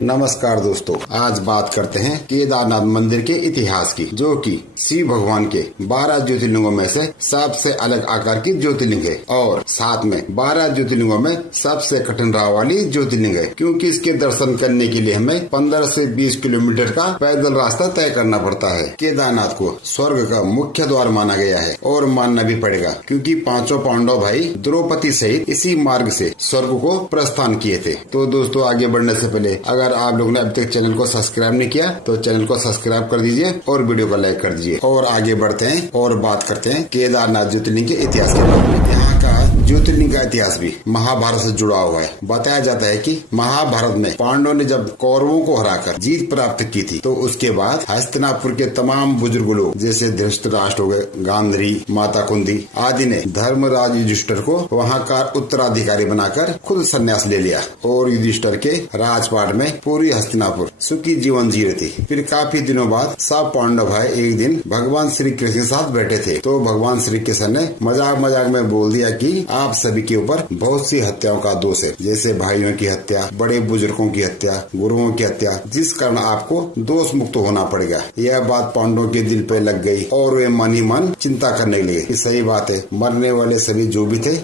नमस्कार दोस्तों, आज बात करते हैं केदारनाथ मंदिर के इतिहास की, जो कि शिव भगवान के 12 ज्योतिर्लिंगों में से सबसे अलग आकार की ज्योतिर्लिंग है और साथ में 12 ज्योतिर्लिंगों में सबसे कठिन राह वाली ज्योतिर्लिंग है, क्योंकि इसके दर्शन करने के लिए हमें 15 से 20 किलोमीटर का पैदल रास्ता तय करना पड़ता है। केदारनाथ को स्वर्ग का मुख्य द्वार माना गया है और मानना भी पड़ेगा, क्योंकि पांचों पांडव भाई द्रौपदी सहित इसी मार्ग से स्वर्ग को प्रस्थान किए थे। तो दोस्तों, आगे बढ़ने से पहले अगर आप लोगों ने अभी तक चैनल को सब्सक्राइब नहीं किया तो चैनल को सब्सक्राइब कर दीजिए और वीडियो को लाइक कर दीजिए। और आगे बढ़ते हैं और बात करते हैं केदारनाथ ज्योतिर्लिंग के इतिहास के बारे में। यहाँ का ज्योतिर्लिंग का इतिहास भी महाभारत से जुड़ा हुआ है। बताया जाता है कि महाभारत में पांडवों ने जब कौरवों को हराकर जीत प्राप्त की थी, तो उसके बाद हस्तिनापुर के तमाम बुजुर्ग लोग जैसे धृतराष्ट्र हो गए, गांधारी, माता कुंती आदि ने धर्मराज युधिष्ठिर को वहाँ का उत्तराधिकारी बनाकर खुद संन्यास ले लिया और युधिष्ठिर के राजपाट में पूरी हस्तिनापुर सुखी जीवन जी रही थी। फिर काफी दिनों बाद सब पांडव भाई एक दिन भगवान श्री कृष्ण के साथ बैठे थे, तो भगवान श्री कृष्ण ने मजाक मजाक में बोल दिया कि आप सभी के ऊपर बहुत सी हत्याओं का दोष है, जैसे भाइयों की हत्या, बड़े बुजुर्गों की हत्या, गुरुओं की हत्या, जिस कारण आपको दोष मुक्त होना पड़ेगा। यह बात पांडवों के दिल पे लग गई और वे मन ही मन चिंता करने लगे कि सही बात है, मरने वाले सभी जो भी थे,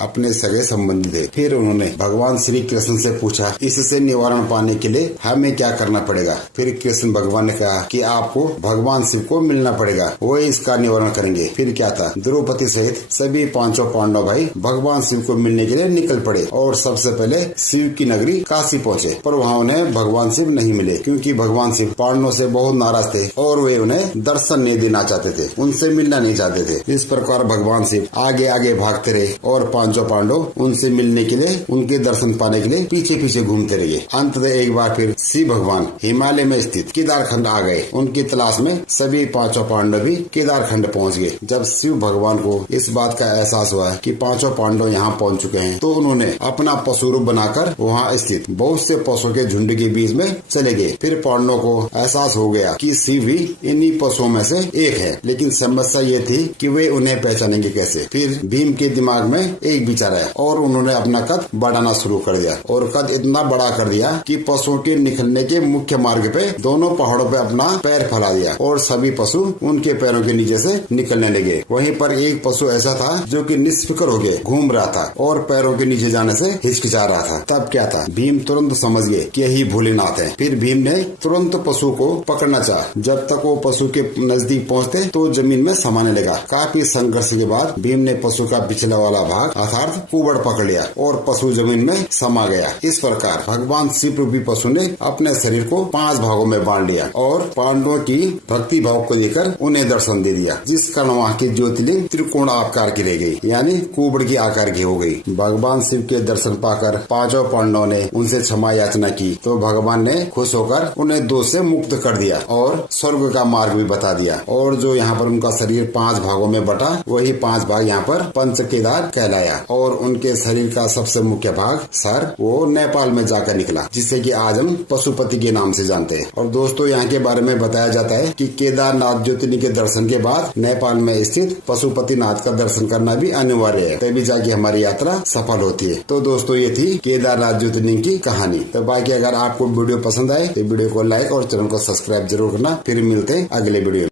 अपने सगे संबंधी थे। फिर उन्होंने भगवान श्री कृष्ण से पूछा, इससे निवारण पाने के लिए हमें क्या करना पड़ेगा। फिर कृष्ण भगवान ने कहा कि आपको भगवान शिव को मिलना पड़ेगा, वो इसका निवारण करेंगे। फिर क्या था, द्रौपदी सहित सभी पांचों पांडव भाई भगवान शिव को मिलने के लिए निकल पड़े और सबसे पहले शिव की नगरी काशी पहुँचे। पर वहाँ उन्हें भगवान शिव नहीं मिले, क्योंकि भगवान शिव पांडवों से बहुत नाराज थे और वे उन्हें दर्शन नहीं देना चाहते थे, उनसे मिलना नहीं चाहते थे। इस प्रकार भगवान शिव आगे आगे भागते रहे और पांचों पांडव उनसे मिलने के लिए, उनके दर्शन पाने के लिए पीछे पीछे घूमते रहे। अंततः एक बार फिर शिव भगवान हिमालय में स्थित केदारखंड आ गए। उनकी तलाश में सभी पांचों पांडव भी केदारखंड पहुंच गए। जब शिव भगवान को इस बात का एहसास हुआ कि पांचों पांडव यहाँ पहुंच चुके हैं, तो उन्होंने अपना पशु रूप बनाकर वहाँ स्थित बहुत से पशुओं के झुंड के बीच में चले गए। फिर पांडवों को एहसास हो गया कि शिव भी इन्हीं पशुओं में से एक है, लेकिन समस्या ये थी कि वे उन्हें पहचानेंगे कैसे। फिर भीम के दिमाग में एक विचार आया और उन्होंने अपना कद बढ़ाना शुरू कर दिया और कद इतना बड़ा कर दिया कि पशुओं के निकलने के मुख्य मार्ग पे दोनों पहाड़ों पे अपना पैर फैला दिया और सभी पशु उनके पैरों के नीचे से निकलने लगे। वहीं पर एक पशु ऐसा था जो कि निष्फिक्र हो गए घूम रहा था और पैरों के नीचे जाने से हिचकिचा रहा था। तब क्या था, भीम तुरंत समझ गए कि यही भोलेनाथ है। फिर भीम ने तुरंत पशु को पकड़ना चाहा। जब तक वो पशु के नजदीक पहुँचते तो जमीन में समाने लगा। काफी संघर्ष के बाद भीम ने पशु का पिछला वाला भाग अर्थात कुबड़ पकड़ लिया और पशु जमीन में समा गया। इस प्रकार भगवान शिव रूपी पशु ने अपने शरीर को 5 भागों में बांट लिया और पांडवों की भक्ति भाव को देकर उन्हें दर्शन दे दिया, जिस कारण वहाँ की ज्योतिर्लिंग त्रिकोण आकार की रह गई, यानी कुबड़ की आकार की हो गई। भगवान शिव के दर्शन पाकर पांचों पांडवों ने उनसे क्षमा याचना की, तो भगवान ने खुश होकर उन्हें दोष से मुक्त कर दिया और स्वर्ग का मार्ग भी बता दिया। और जो यहाँ पर उनका शरीर 5 भागों में बटा, वही 5 भाग यहाँ पर पंच केदार कहलाया। और उनके शरीर का सबसे मुख्य भाग सर, वो नेपाल में जाकर निकला, जिससे कि आज हम पशुपति के नाम से जानते हैं। और दोस्तों, यहाँ के बारे में बताया जाता है कि केदारनाथ ज्योतिर्लिंग के दर्शन के बाद नेपाल में स्थित पशुपतिनाथ का दर्शन करना भी अनिवार्य है, तभी जाके हमारी यात्रा सफल होती है। तो दोस्तों, ये थी केदारनाथ ज्योतिर्लिंग की कहानी। तो बाकी अगर आपको वीडियो पसंद आए तो वीडियो को लाइक और चैनल को सब्सक्राइब जरूर करना। फिर मिलते हैं अगले वीडियो।